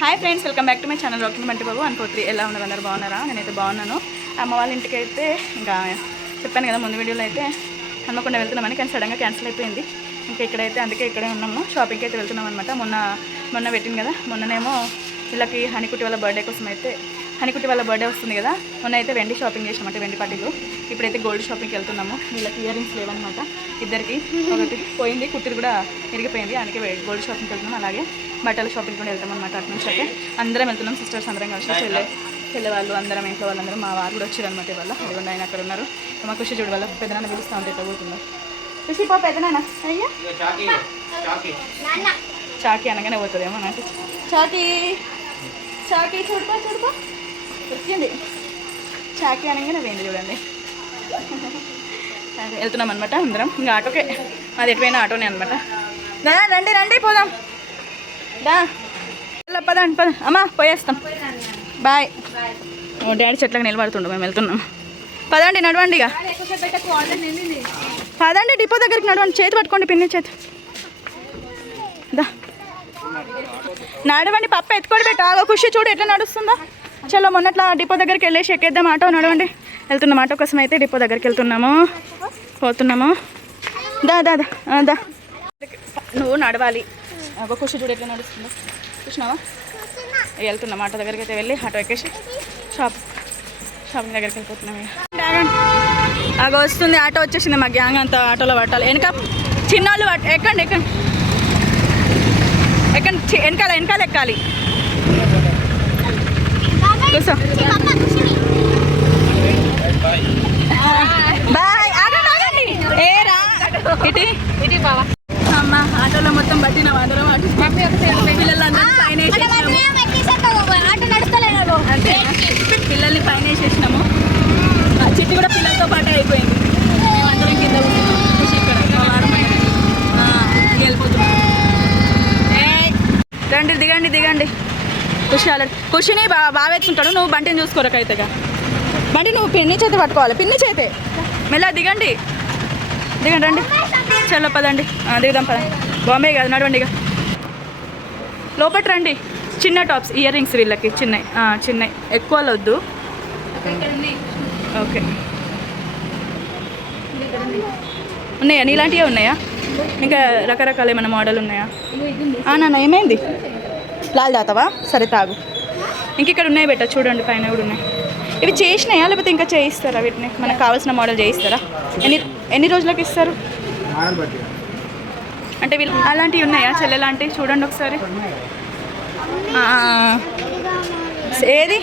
Hi friends welcome back to my channel rocking మంటి Babu one four three ఎలా ఉన్నారు? అందరు బాగున్నారా? నేనైతే బాగున్నాను. అమ్మ వాళ్ళ ఇంటికి అయితే ఇంకా చెప్పాను కదా ముందు వీడియోలో అయితే హన్మకొండ వెళ్తున్నామని కానీ సడన్గా క్యాన్సిల్ అయిపోయింది. ఇంకా ఇక్కడైతే అందుకే ఇక్కడే ఉన్నాము. షాపింగ్కి అయితే వెళ్తున్నాం అనమాట మొన్న మొన్న పెట్టింది కదా. మొన్ననేమో వీళ్ళకి హనికుట్టి వాళ్ళ బర్త్డే కోసం అయితే హనికుట్టి వాళ్ళ బర్త్డే వస్తుంది కదా మొన్న అయితే వెండి షాపింగ్ చేసామంటే వెండి పట్టీలు. ఇప్పుడైతే గోల్డ్ షాపింగ్కి వెళ్తున్నాము. వీళ్ళకి ఇయర్ రింగ్స్ లేవన్నమాట. ఇద్దరికి ఒకటి పోయింది కుట్టిది కూడా ఇరిగిపోయింది అందుకే గోల్డ్ షాపింగ్కి వెళ్తున్నాం. అలాగే బట్టల షాపింగ్ కూడా వెళ్తాం అనమాట అటు నుంచి అయితే. అందరం వెళ్తున్నాం సిస్టర్స్ అందరం కలిసి. చెల్లె చెల్లె వాళ్ళు అందరం ఇంట్లో వాళ్ళందరం మా వారు కూడా వచ్చారు అనమాట ఇవాళ. ఇదిగోండి ఆయన అక్కడ ఉన్నారు. మా ఖుషి చూడు వాళ్ళ పెద్దనాన్న పిలుస్తూ ఉంటే ఎట్లా పోతున్నారు ఖుషి పా పెద్దనాన్న అయ్యా. చాకీ. అనగానే పోతుందేమో నాకు. చాకీ. చాకీ చూడుకో చూడుకో వచ్చింది చాకి అనగానే పోయింది చూడండి. అదే వెళ్తున్నాం అనమాట అందరం. ఇంకా ఆటోకే. మాది ఎటుపోయిన ఆటోనే అనమాట దా రండి రండి పోదాం. దా. పద అండి పద. అమ్మా పోయేస్తాం. బాయ్. ఓ డాడీ చెట్లకు నిలబడుతుండు మేము వెళ్తున్నాం. పదండి నడవండి ఇక. పదండి డిపో దగ్గరికి నడవండి. చేతి పట్టుకోండి పిన్ని చేతి. దా. నడవండి పప్ప ఎత్తుకొని పెట్టు. ఆగో ఖుషి చూడు ఎట్లా నడుస్తుందో. చలో మొన్నట్లా డిపో దగ్గరికి వెళ్ళేసి ఎక్కేద్దాం ఆటో నడవండి. వెళ్తున్నాం ఆటో కోసం అయితే డిపో దగ్గరికి వెళ్తున్నాము. పోతున్నాము. దా దా దా దా. నువ్వు నడవాలి. ఒక ఖుషి చూడు ఎట్లా నడుస్తుందో. చూసినావా? వెళ్తున్నాం ఆటో దగ్గరికి అయితే వెళ్ళి ఆటో ఎక్కేసి షాప్ షాపింగ్ దగ్గరికి వెళ్ళిపోతున్నాం ఇక. వస్తుంది ఆటో వచ్చేసింది మా గ్యాంగ్ అంతా ఆటోలో పట్టాలి. వెనక చిన్నోళ్ళు పట్ట ఎక్కండి ఎక్కండి. ఎక్కండి వెనకాల వెనకాల ఎక్కాలి. కూర్చో బాయ్ ఆగండి ఆగండి ఏ రా ఇటీ ఇటీ బావా అమ్మ ఆటోలో మొత్తం పట్టినాం అందరం ఆటో పిల్లలందరూ పైన అంతే. పిల్లల్ని పైన వేసేసినాము. చిట్టి కూడా పిల్లలతో పాటు అయిపోయింది. మేమందరం కింద రండి దిగండి దిగండి. ఖుషిని బా బాగా ఎత్తుంటాడు నువ్వు బంటిని చూసుకోరకైతేగా బంటి నువ్వు పిన్ని చేతి పట్టుకోవాలి. పిన్ని చేతే. మెల్ల దిగండి. దిగండి రండి. చలో పదండి. దిగుదాం పదండి బాంబే కాదు నడవండి ఇక. లోపల రండి. చిన్న టాప్స్ ఇయర్ రింగ్స్ వీళ్ళకి. చిన్నవి చిన్నవి ఎక్కువ వద్దు ఓకే. ఉన్నాయా? నీలాంటివే ఉన్నాయా? ఇంకా రకరకాల ఏమైనా మోడల్ ఉన్నాయా? నాన్న ఏమైంది? లాల్ తాతావా సరే తాగు. ఇంక ఇక్కడ ఉన్నాయి బెట్ట చూడండి పైన కూడా ఉన్నాయి. ఇవి చేసినాయా? లేకపోతే ఇంకా చేయిస్తారా వీటిని? మనకు కావాల్సిన మోడల్ చేయిస్తారా? ఎన్ని ఎన్ని రోజులకు ఇస్తారు? అంటే వీళ్ళు అలాంటివి ఉన్నాయా? చెల్లెలాంటివి చూడండి ఒకసారి. ఏది?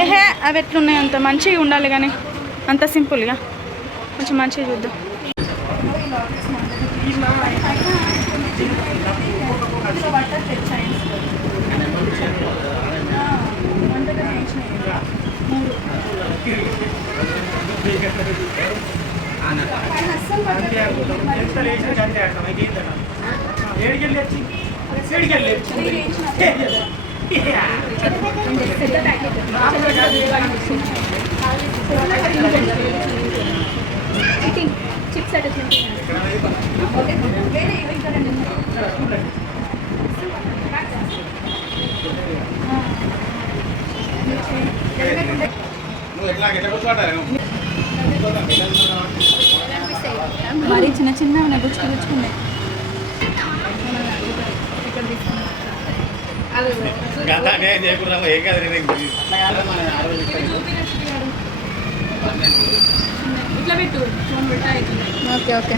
ఏహే అవి ఎట్లున్నాయి? అంత మంచిగా ఉండాలి కానీ. అంత సింపుల్గా. కొంచెం మంచిగా చూద్దాం. చిప్స్ అటు వేరే ఇవి ఇక్కడ నువ్వు ఎట్లా ఎట్లా కూర్చోటారు మరి చిన్న చిన్న ఉన్నాయి. గుచ్చుకు గుచ్చుకున్నాయి ఇట్లా పెట్టు ఫోన్ పెట్టా ఓకే ఓకే.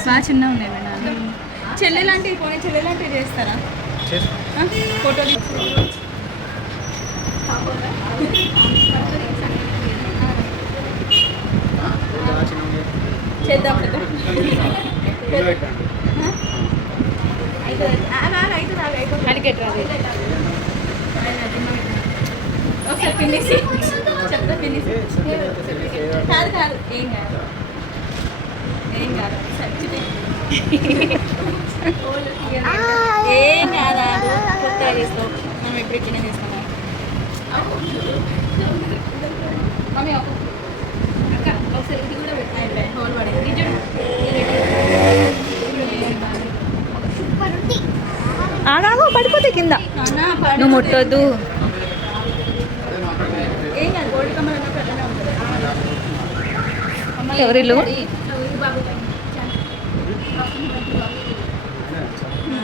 బాగా చిన్న ఉన్నాయి మేడం. చెల్లె లాంటివి పోనీ చెల్లె లాంటివి చేస్తారా? ఫోటో చేద్దాం ఒకసారి పిన్నేసి చెప్తా పిన్నేసి కాదు కాదు ఏం కాదు ఏం కాదు సరే, ఇట్లనే చేస్తామా మమ్మీ అక్క, ఒక అసలు ఇది కూడా హోల్ పడింది ఆగాగు పడిపోతే కింద. నువ్వు ముట్టొద్దు. ఎవరిల్లు ఇది బాబు డైలీ ఏం చేసి రాని పెడతారు ఏమైనా స్పెషల్ నాటి థింగ్స్ డైలీ బ్లాగ్స్ బాగుందా దిమ్మ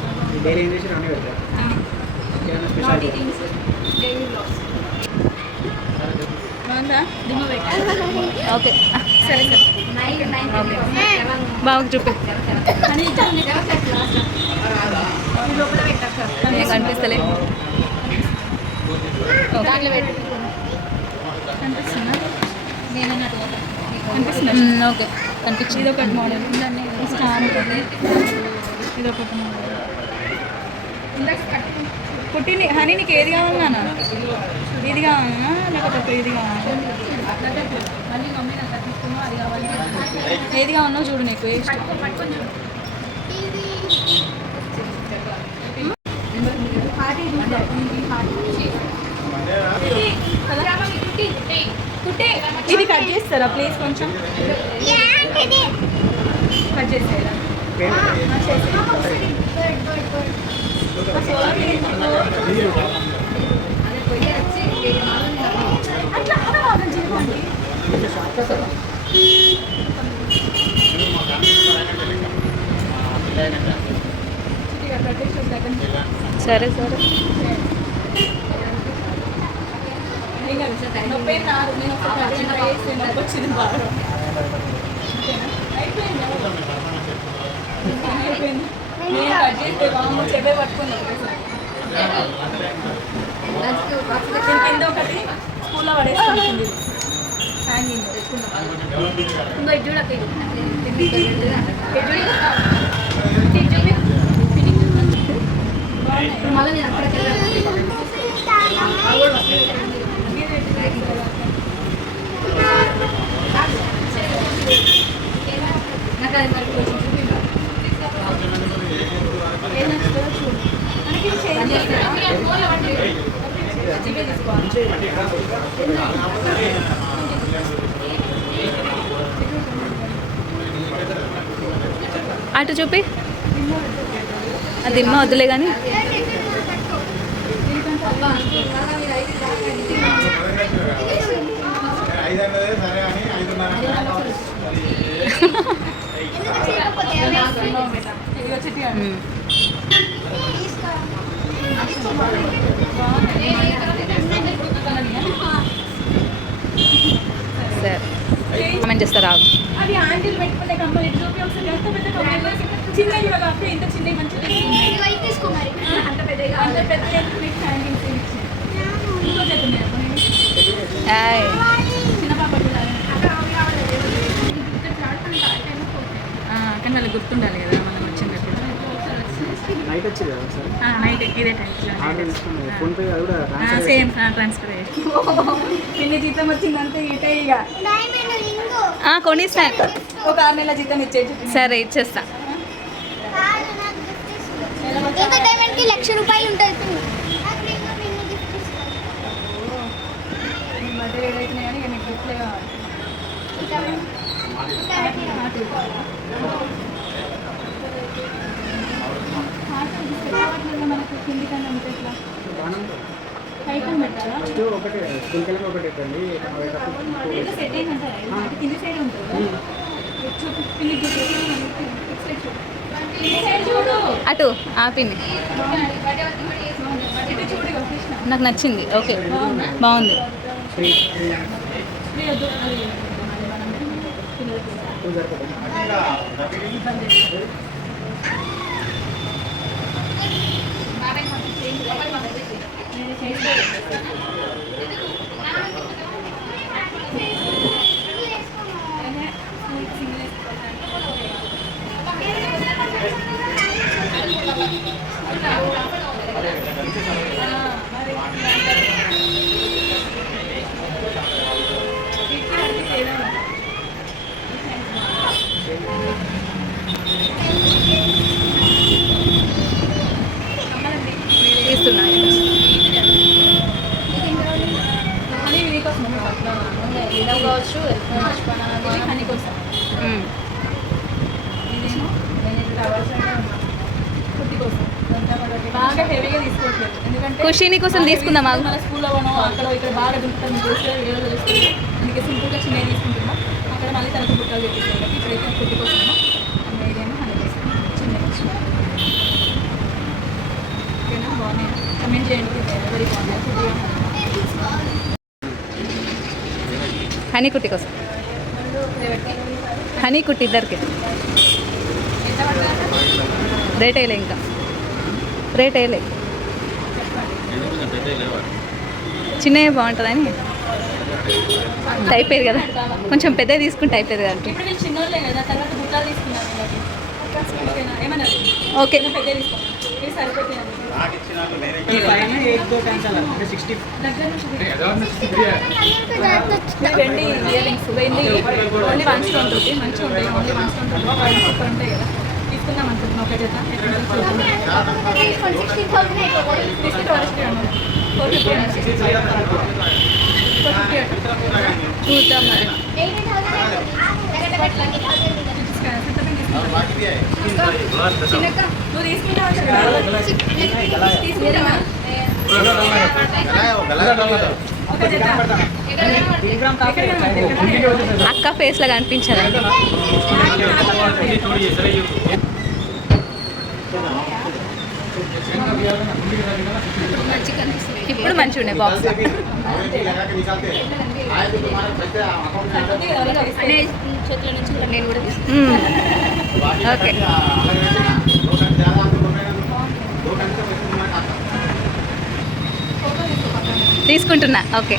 పెట్టాలి ఓకే. సరే సరే. బాగా చూపి. కనిపిస్తలే. ఓకే. కనిపించింది. ఇది ఒకటి మోడల్ ఇది ఒకటి మోడల్ పుట్టింది హనీ నీకు ఏది కావాలన్నా ఇది కావాలన్నా లేకపోతే ఇది కావాలా మళ్ళీ మమ్మీ నాకు అది తీసుకున్నా అది కావాలి ఏది కావాలన్నా చూడు నీకు. ఇది కట్ చేస్తారా ప్లీజ్ కొంచెం? కట్ చేసేయాలా సరే సరే. నొప్పి వచ్చింది అయిపోయింది? అయిపోయింది నేను కట్ కింద ఒకటి స్కూల్లో పడేస్తుంది హ్యాంగింగ్ ఇంకో మళ్ళీ నేను అక్కడికి వెళ్ళాను నాకు అది మరి కొంచెం చూపించు. ఏం నచ్చుతుందో చూడు మనకి ఇది చేంజ్ చికెన్ తీసుకోవాలి అటు చూపి. అది ఇమ్మ వద్దులే కానీ అబ్బా, ఇవాళ మీరు ఐదు దాకా ఇది ఐదు అన్నదే సరే అని ఐదున్నర ఇదిగో చిట్టి మ్మ్. సరే కామెంట్ చేస్తారా ఆగు. అవి ఆంటీలు పెట్టుకునే కమ్మలు ఇటు చూపి ఒకసారి ఎంత పెద్ద కమ్మలు చిన్న ఇంత చిన్న తీసుకో మరి. అంత పెద్దగా. అంత పెద్ద. చిన్న పాప కానీ వాళ్ళకి గుర్తుండాలి కదా మనం వచ్చినప్పుడు నైట్ వచ్చింది కదా ఒకసారి? నైట్ ఇదే టైంలో ఆర్డర్ తీసుకున్నది ఫోన్ పే అది కూడా ట్రాన్స్ఫర్ సేమ్ ట్రాన్స్ఫర్ ఎన్ని జీతం వచ్చిందంటే ఇటే ఇక. Diamond ring. ఆ, కొనిస్తాను ఒక ఆరు నెలల జీతం ఇచ్చేసి సరే ఇచ్చేస్తా. కాదు నాకు గిఫ్ట్ ఇస్తుంది డైమండ్కి లక్ష రూపాయలు ఉంటుంది పిన్ని నాకు మీకు కింది ఒకటే సెట్ కింది సైడ్ ఉంటుంది అటు ఆపింది. నాకు నచ్చింది. ఓకే. బాగుంది. లేదు నేను చేసి తీస్తున్నా అని మీకు ఇదం కావచ్చు ఇది హనీ కోసం మ్మ్. ఇదేమో కుట్టి కోసం బాగా హెవీగా తీసుకోవట్లేదు. ఎందుకంటే ఖుషిని కోసం తీసుకుందాం. మన స్కూల్లో మనం అక్కడ ఇక్కడ బాగా చేస్తే వీడియోలో అందుకే సింపుల్గా చిన్నవి తీసుకుంటున్నాం. అక్కడ మళ్ళీ తనకు బుట్టలు ఇప్పుడైతే హనీ కోసం చిన్నవి ఓకేనా? బాగున్నాయి? కమెంట్ చేయండి. వెరీ బాగున్నాయి? కుట్టిగా హనీ కుట్టి కోసం. హనీ కుట్టి ఇద్దరికి. రేట్ వేయలే ఇంకా. రేట్ వేయలే చిన్నవి బాగుంటుందని. అయిపోయేది కదా? కొంచెం పెద్దవి తీసుకుంటే అయిపోయేది కదా. ఓకే. పెద్ద earrings. Only one stone తోటి మంచిగా ఉంటాయి. ఓన్లీ వన్ స్టోన్ కదా తీసుకుందాం అనుకుంటున్నాం ఒక అక్క ఫేస్ థౌసండ్ అయిపోతుంది చూద్దాం మరి నువ్వు కనిపించదు ఇప్పుడు మంచిగా ఉండే బాక్స్ నేను కూడా ఓకే. తీసుకుంటున్నా. ఓకే.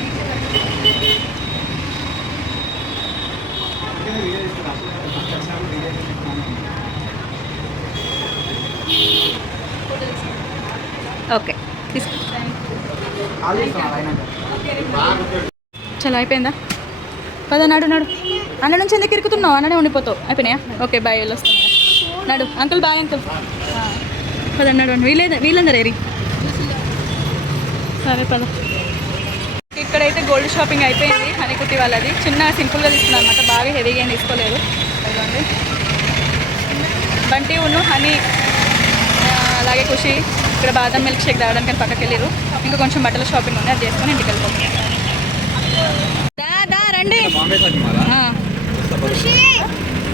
ఓకే. చలో అయిపోయిందా? పద నడు నడు. అన్న నుంచి ఎందుకు ఇరుకుతున్నావు? అన్ననే ఉండిపోతావు. అయిపోయినాయా? ఓకే బాయ్ వెళ్ళొస్తాను. నడు అంకుల్ బాయ్ అంకుల్. పద నడు వీలే వీళ్ళందరూ ఏరి. సరే పద. ఇక్కడైతే గోల్డ్ షాపింగ్ అయిపోయింది హనీకుట్టి వాళ్ళది. చిన్న సింపుల్గా తీసుకున్నాను అనమాట బాగా హెవీగా ఏం తీసుకోలేదు. బంటి ఉన్ను హనీ. అలాగే ఖుషి. ఇక్కడ బాదం మిల్క్ షేక్ తాగడానికి పక్కకి వెళ్ళారు ఇంకా కొంచెం బట్టల షాపింగ్ ఉంది అది చేసుకొని ఇంటికి వెళ్ళిపోతాం. దా రండి.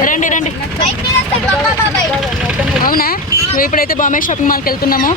రండి రండి. అవునా? మేము ఇప్పుడైతే బాంబే షాపింగ్ మాల్కి వెళ్తున్నాము?